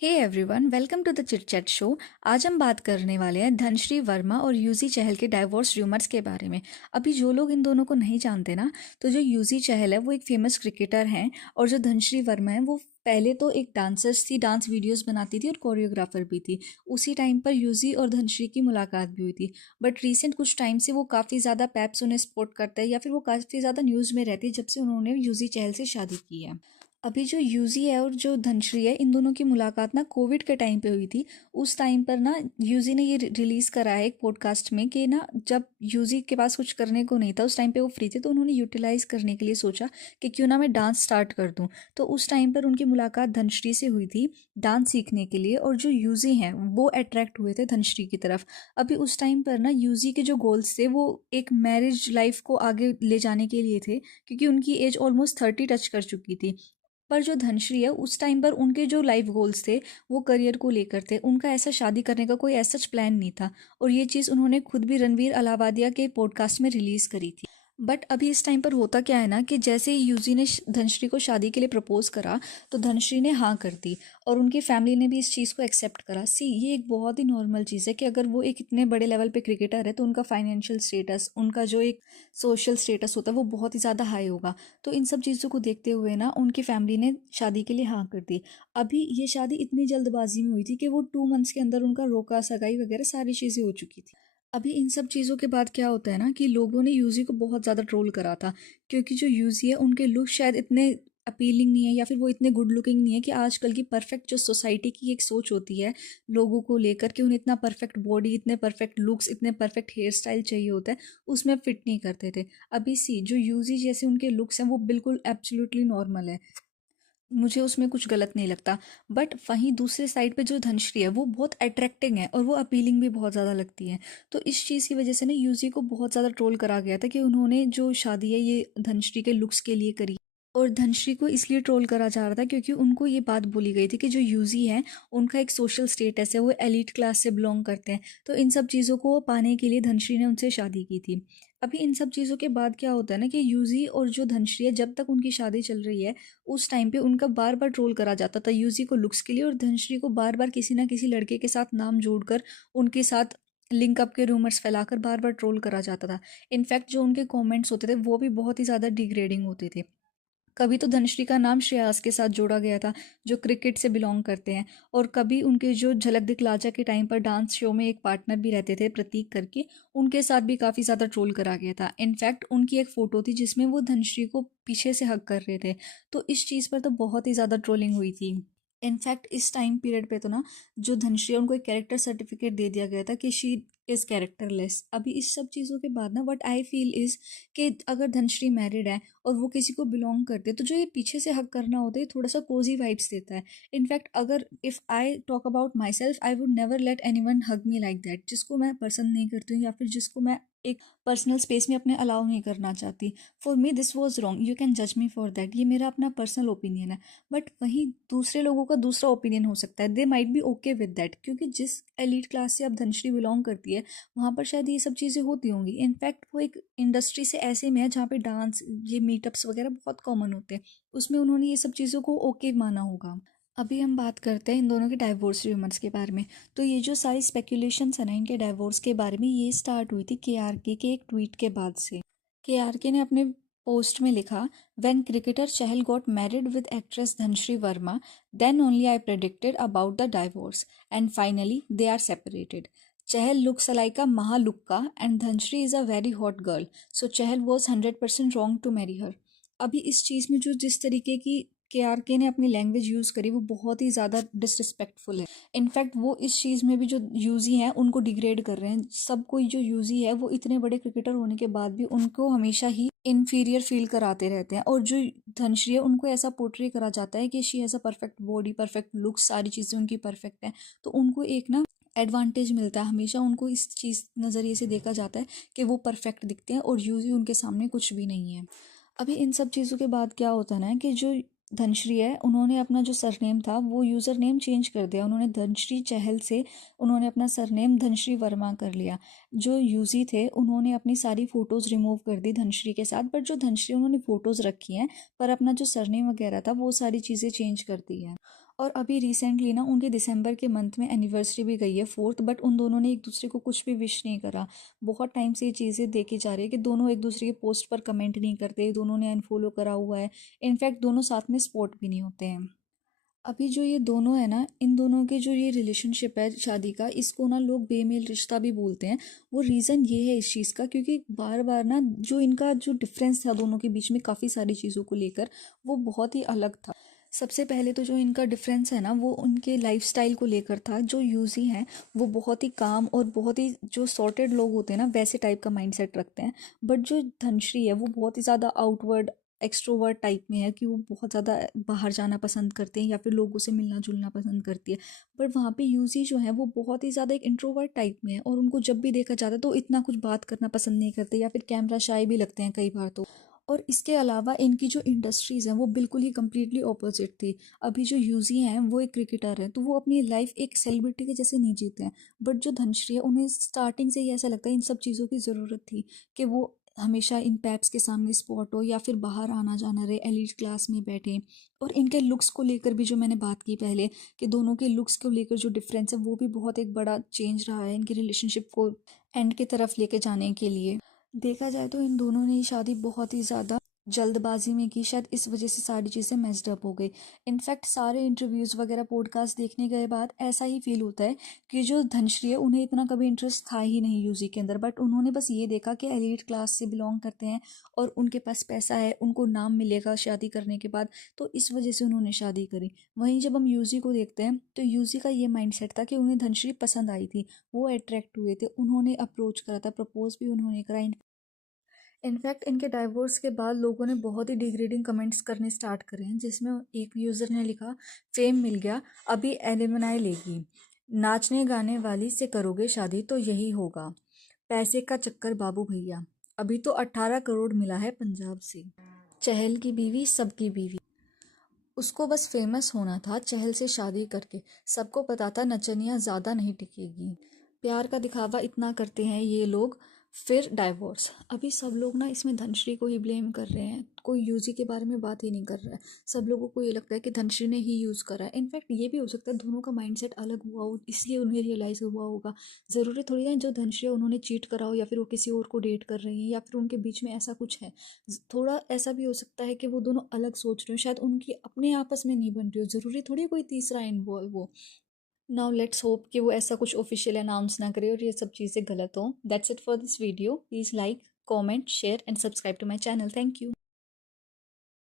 Hey everyone, welcome to the chit chat show. आज हम बात करने वाले हैं धनश्री वर्मा और यूजी चहल के डाइवोर्स र्यूमर्स के बारे में। अभी जो लोग इन दोनों को नहीं जानते ना, तो जो यूजी चहल है वो एक फेमस क्रिकेटर हैं और जो धनश्री वर्मा है वो पहले तो एक डांसर्स थी, डांस वीडियोस बनाती थी और कोरियोग्राफर भी थी। उसी टाइम पर यूजी और धनश्री की मुलाकात भी हुई थी। बट रिसेंट कुछ टाइम से वो काफ़ी ज़्यादा पैप्स उन्हें सपोर्ट करता है या फिर वो काफ़ी ज़्यादा न्यूज़ में रहती है जब से उन्होंने यूजी चहल से शादी की है। अभी जो यूजी है और जो धनश्री है, इन दोनों की मुलाकात ना कोविड के टाइम पे हुई थी। उस टाइम पर ना यूजी ने ये रिलीज़ करा है एक पॉडकास्ट में कि ना जब यूजी के पास कुछ करने को नहीं था, उस टाइम पे वो फ्री थे, तो उन्होंने यूटिलाइज करने के लिए सोचा कि क्यों ना मैं डांस स्टार्ट कर दूं। तो उस टाइम पर उनकी मुलाकात धनश्री से हुई थी डांस सीखने के लिए, और जो यूजी हैं वो अट्रैक्ट हुए थे धनश्री की तरफ। अभी उस टाइम पर ना यूजी के जो गोल्स थे वो एक मैरिज लाइफ को आगे ले जाने के लिए थे, क्योंकि उनकी एज ऑलमोस्ट 30 टच कर चुकी थी। पर जो धनश्री है उस टाइम पर उनके जो लाइफ गोल्स थे वो करियर को लेकर थे। उनका ऐसा शादी करने का कोई ऐसा प्लान नहीं था, और ये चीज़ उन्होंने खुद भी रणवीर अलावादिया के पॉडकास्ट में रिलीज़ करी थी। बट अभी इस टाइम पर होता क्या है ना कि जैसे ही यूजी ने धनश्री को शादी के लिए प्रपोज करा, तो धनश्री ने हाँ कर दी और उनकी फैमिली ने भी इस चीज़ को एक्सेप्ट करा। सी, ये एक बहुत ही नॉर्मल चीज़ है कि अगर वो एक इतने बड़े लेवल पे क्रिकेटर है तो उनका फाइनेंशियल स्टेटस, उनका जो एक सोशल स्टेटस होता है वो बहुत ही ज़्यादा हाई होगा। तो इन सब चीज़ों को देखते हुए ना उनकी फैमिली ने शादी के लिए हाँ कर दी। अभी ये शादी इतनी जल्दबाजी में हुई थी कि वो 2 मंथ्स के अंदर उनका रोका, सगाई वगैरह सारी चीज़ें हो चुकी थी। अभी इन सब चीज़ों के बाद क्या होता है ना कि लोगों ने यूजी को बहुत ज़्यादा ट्रोल करा था, क्योंकि जो यूजी है उनके लुक शायद इतने अपीलिंग नहीं है या फिर वो इतने गुड लुकिंग नहीं है कि आजकल की परफेक्ट जो सोसाइटी की एक सोच होती है लोगों को लेकर कि उन्हें इतना परफेक्ट बॉडी, इतने परफेक्ट लुक्स, इतने परफेक्ट हेयर स्टाइल चाहिए होता है, उसमें फिट नहीं करते थे। अभी सी, जो यूजी जैसे उनके लुक्स हैं वो बिल्कुल एब्सोल्युटली नॉर्मल है, मुझे उसमें कुछ गलत नहीं लगता। बट वहीं दूसरे साइड पे जो धनश्री है वो बहुत अट्रैक्टिंग है और वो अपीलिंग भी बहुत ज़्यादा लगती है। तो इस चीज़ की वजह से ना यूजी को बहुत ज़्यादा ट्रोल करा गया था कि उन्होंने जो शादी है ये धनश्री के लुक्स के लिए करी। और धनश्री को इसलिए ट्रोल करा जा रहा था क्योंकि उनको ये बात बोली गई थी कि जो यूजी है उनका एक सोशल स्टेटस है, वो एलिट क्लास से बिलोंग करते हैं। तो इन सब चीज़ों को पाने के लिए धनश्री ने उनसे शादी की थी। अभी इन सब चीज़ों के बाद क्या होता है ना कि यूजी और जो धनश्री है, जब तक उनकी शादी चल रही है उस टाइम पे उनका बार बार ट्रोल करा जाता था यूजी को लुक्स के लिए, और धनश्री को बार बार किसी ना किसी लड़के के साथ नाम जोड़कर उनके साथ लिंक अप के रूमर्स फैलाकर बार बार ट्रोल करा जाता था। इनफैक्ट जो उनके कमेंट्स होते थे वो भी बहुत ही ज़्यादा डिग्रेडिंग होते थे। कभी तो धनश्री का नाम श्रेयास के साथ जोड़ा गया था, जो क्रिकेट से बिलोंग करते हैं, और कभी उनके जो झलक दिखलाजा के टाइम पर डांस शो में एक पार्टनर भी रहते थे प्रतीक करके, उनके साथ भी काफ़ी ज़्यादा ट्रोल करा गया था। इनफैक्ट उनकी एक फ़ोटो थी जिसमें वो धनश्री को पीछे से हक कर रहे थे। तो इस चीज़ पर तो बहुत ही ज़्यादा ट्रोलिंग हुई थी। इनफैक्ट इस टाइम पीरियड पे तो ना जो धनश्री है उनको एक कैरेक्टर सर्टिफिकेट दे दिया गया था कि शी इज़ कैरेक्टरलेस। अभी इस सब चीज़ों के बाद ना व्हाट आई फील इज़ कि अगर धनश्री मैरिड है और वो किसी को बिलोंग करते हैं तो जो ये पीछे से हक करना होता है ये थोड़ा सा कोजी वाइब्स देता है। इनफैक्ट अगर if I talk about my self, I would never let any one hug me like that. जिसको मैं पसंद नहीं करती हूँ या फिर जिसको मैं एक पर्सनल स्पेस में अपने अलाउ नहीं करना चाहती, for me this was wrong, you can जज मी फॉर दैट। ये मेरा अपना पर्सनल ओपिनियन है। बट वहीं दूसरे लोगों का दूसरा ओपिनियन हो सकता है, they might be okay with that, क्योंकि जिस एलिट क्लास से अब धनश्री बिलोंग करती है वहाँ पर शायद ये सब चीज़ें होती होंगी। इनफैक्ट वो एक इंडस्ट्री से ऐसे में है जहाँ पे डांस, ये मीटअप्स वगैरह बहुत कॉमन होते हैं, उसमें उन्होंने ये सब चीज़ों को ओके माना होगा। अभी हम बात करते हैं इन दोनों के डाइवोर्स र्यूमर्स के बारे में। तो ये जो सारी स्पेकुलेशंस है ना इनके डाइवोर्स के बारे में, ये स्टार्ट हुई थी केआरके के एक ट्वीट के बाद से। केआरके ने अपने पोस्ट में लिखा, when cricketer Chahal got married with actress Dhanashree Verma, then only I predicted about the divorce and finally they are separated. Chahal looks like a महालुक्का and Dhanashree is a very hot girl, so Chahal was 100% wrong to marry her। अभी इस चीज़ में जो जिस तरीके की केआरके ने अपनी लैंग्वेज यूज़ करी वो बहुत ही ज़्यादा डिसरिस्पेक्टफुल है। इनफैक्ट वो इस चीज़ में भी जो यूजी हैं उनको डिग्रेड कर रहे हैं। सब कोई जो यूजी है वो इतने बड़े क्रिकेटर होने के बाद भी उनको हमेशा ही इन्फीरियर फील कराते रहते हैं, और जो धनश्री है उनको ऐसा पोर्ट्रे करा जाता है कि she has a perfect body, perfect looks, सारी चीज़ें उनकी परफेक्ट हैं। तो उनको एक ना एडवांटेज मिलता है, हमेशा उनको इस चीज़ नज़रिए से देखा जाता है कि वो परफेक्ट दिखते हैं और यूजी उनके सामने कुछ भी नहीं है। अभी इन सब चीज़ों के बाद क्या होता है ना कि जो धनश्री है उन्होंने अपना जो सरनेम था वो यूज़र नेम चेंज कर दिया। उन्होंने धनश्री चहल से उन्होंने अपना सरनेम धनश्री वर्मा कर लिया। जो यूजी थे उन्होंने अपनी सारी फ़ोटोज़ रिमूव कर दी धनश्री के साथ, बट जो धनश्री उन्होंने फ़ोटोज़ रखी हैं पर अपना जो सरनेम वगैरह था वो सारी चीज़ें चेंज कर दी है। और अभी रिसेंटली ना उनके दिसंबर के मंथ में एनिवर्सरी भी गई है 4th, बट उन दोनों ने एक दूसरे को कुछ भी विश नहीं करा। बहुत टाइम से ये चीज़ें देखी जा रही है कि दोनों एक दूसरे के पोस्ट पर कमेंट नहीं करते, दोनों ने अनफॉलो करा हुआ है। इनफैक्ट दोनों साथ में स्पॉट भी नहीं होते हैं। अभी जो ये दोनों है ना, इन दोनों के जो ये रिलेशनशिप है शादी का, इसको ना लोग बेमेल रिश्ता भी बोलते हैं। वो रीज़न ये है इस चीज़ का, क्योंकि बार बार ना जो इनका जो डिफरेंस था दोनों के बीच में काफ़ी सारी चीज़ों को लेकर, वो बहुत ही अलग था। सबसे पहले तो जो इनका डिफरेंस है ना, वो उनके लाइफस्टाइल को लेकर था। जो यूजी हैं वो बहुत ही काम और बहुत ही जो सॉर्टेड लोग होते हैं ना, वैसे टाइप का माइंडसेट रखते हैं। बट जो धनश्री है वो बहुत ही ज़्यादा आउटवर्ड एक्सट्रोवर्ट टाइप में है, कि वो बहुत ज़्यादा बाहर जाना पसंद करते हैं या फिर लोगों से मिलना जुलना पसंद करती है। बट वहाँ पे यूजी जो है वो बहुत ही ज़्यादा एक इंट्रोवर्ट टाइप में है, और उनको जब भी देखा जाता है तो इतना कुछ बात करना पसंद नहीं करते, या फिर कैमरा शाय भी लगते हैं कई बार तो। और इसके अलावा इनकी जो इंडस्ट्रीज़ हैं वो बिल्कुल ही कम्प्लीटली ऑपोजिट थी। अभी जो यूजी हैं वो एक क्रिकेटर है, तो वो अपनी लाइफ एक सेलिब्रिटी के जैसे नहीं जीते हैं। बट जो धनश्री है, उन्हें स्टार्टिंग से ही ऐसा लगता है इन सब चीज़ों की ज़रूरत थी, कि वो हमेशा इन पैप्स के सामने स्पॉट हो, या फिर बाहर आना जाना रहे, एलिट क्लास में बैठे। और इनके लुक्स को लेकर भी जो मैंने बात की पहले, कि दोनों के लुक्स को लेकर जो डिफरेंस है वो भी बहुत एक बड़ा चेंज रहा है इनकी रिलेशनशिप को एंड की तरफ लेके जाने के लिए। देखा जाए तो इन दोनों ने ये शादी बहुत ही ज़्यादा जल्दबाजी में की, शायद इस वजह से सारी चीज़ें मेस्ड अप हो गई। इनफैक्ट सारे इंटरव्यूज़ वगैरह पॉडकास्ट देखने के बाद ऐसा ही फील होता है कि जो धनश्री है उन्हें इतना कभी इंटरेस्ट था ही नहीं म्यूज़िक के अंदर, बट उन्होंने बस ये देखा कि एलीट क्लास से बिलोंग करते हैं और उनके पास पैसा है, उनको नाम मिलेगा शादी करने के बाद, तो इस वजह से उन्होंने शादी करी। वहीं जब हम यूजी को देखते हैं तो यूजी का ये माइंडसेट था कि उन्हें धनश्री पसंद आई थी, वो अट्रैक्ट हुए थे, उन्होंने अप्रोच करा था, प्रपोज भी उन्होंने करा। इनफैक्ट इनके डाइवोर्स के बाद लोगों ने बहुत ही डिग्रेडिंग कमेंट्स करने स्टार्ट करे हैं, जिसमें एक यूज़र ने लिखा, फेम मिल गया, अभी एलिमनाई लेगी, नाचने गाने वाली से करोगे शादी तो यही होगा, पैसे का चक्कर बाबू भैया, अभी तो 18 करोड़ मिला है पंजाब से, चहल की बीवी सबकी बीवी, उसको बस फेमस होना था चहल से शादी करके, सबको पता था नचनिया ज़्यादा नहीं टिकेगी, प्यार का दिखावा इतना करते हैं ये लोग, फिर डाइवोर्स। अभी सब लोग ना इसमें धनश्री को ही ब्लेम कर रहे हैं, कोई यूजी के बारे में बात ही नहीं कर रहा है। सब लोगों को ये लगता है कि धनश्री ने ही यूज़ करा है। इनफैक्ट ये भी हो सकता है दोनों का माइंडसेट अलग हुआ हो, इसलिए उन्हें रियलाइज़ हुआ होगा। ज़रूरी थोड़ी ना जो धनश्री है उन्होंने चीट करा हो, या फिर वो किसी और को डेट कर रही हैं, या फिर उनके बीच में ऐसा कुछ है। थोड़ा ऐसा भी हो सकता है कि वो दोनों अलग सोच रहे हो, शायद उनकी अपने आपस में नहीं बन रही हो, ज़रूरी थोड़ी कोई तीसरा इन्वॉल्व हो। नाउ लेट्स होप कि वो ऐसा कुछ ऑफिशियल अनाउंस ना करे और ये सब चीज़ें गलत हों। That's it for this video. Please like, comment, share and subscribe to my channel. Thank you.